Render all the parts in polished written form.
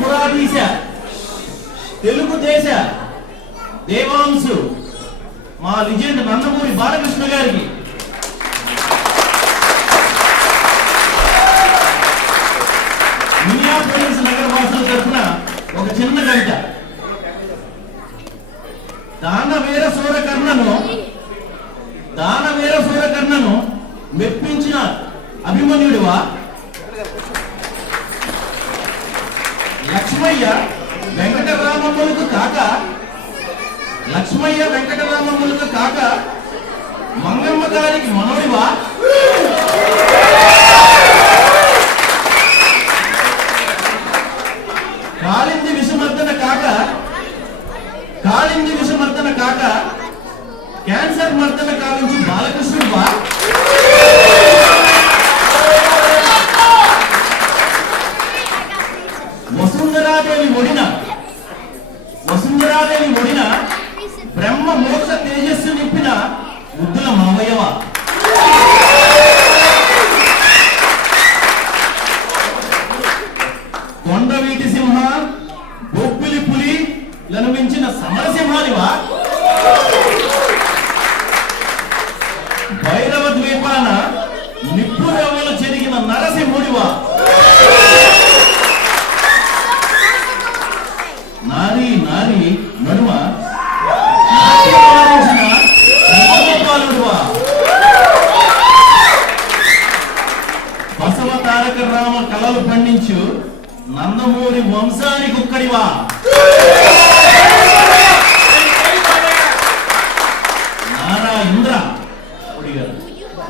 పురాధీశ తెలుగుదేశ దేవాంశు మా లిజెండ్ నందమూరి బాలకృష్ణ గారికి మినియాపోలిస్ నగర వాసుల తరఫున ఒక చిన్న కవిత. దానవీర సూరకర్ణను మెప్పించిన అభిమన్యుడివా, లక్ష్మయ్య వెంకటరామములకు కాక మంగమ్మ గారికి మనోడివా, కాళింది విషమర్దన కాక క్యాన్సర్ మర్దన కావించి బాలకృష్ణుడివా, వసుంధరాదేవి ఒడిన బ్రహ్మ మోక్ష తేజస్సు నింపిన ముద్దుల మావయ్యవా, కొండవీటి సింహ బొబ్బిలి పులి లను మించిన సమరసింహానివా, భైరవ ద్వీపాన నిప్పు రవ్వలు చెరిగిన నరసింహుడివా, నారీ నడుమ బసవ తారక రామ కళలు పండించు నందమూరి వంశానికి ఒక్కడివా,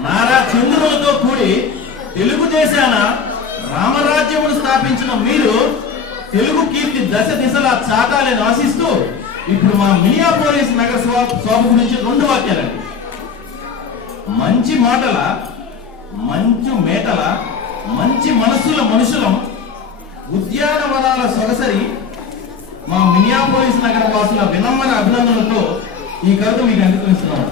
నారా చంద్రులతో కూడి తెలుగుదేశాన రామరాజ్యమును స్థాపించిన మీరు తెలుగు కీర్తి దశ దిశలా చాటాలని ఆశిస్తూ ఇప్పుడు మా మినియాపోలిస్ నగర శోభ గురించి 2 వాక్యాలండి. మంచి మాటల మంచు మేటల మంచి మనస్సుల మనుషులం ఉద్యానవనాల సొగసరి మా మినియాపోలిస్ నగర వాసుల వినమ్ర అభినందనలతో ఈ కవిత మీకు అందిస్తున్నాం.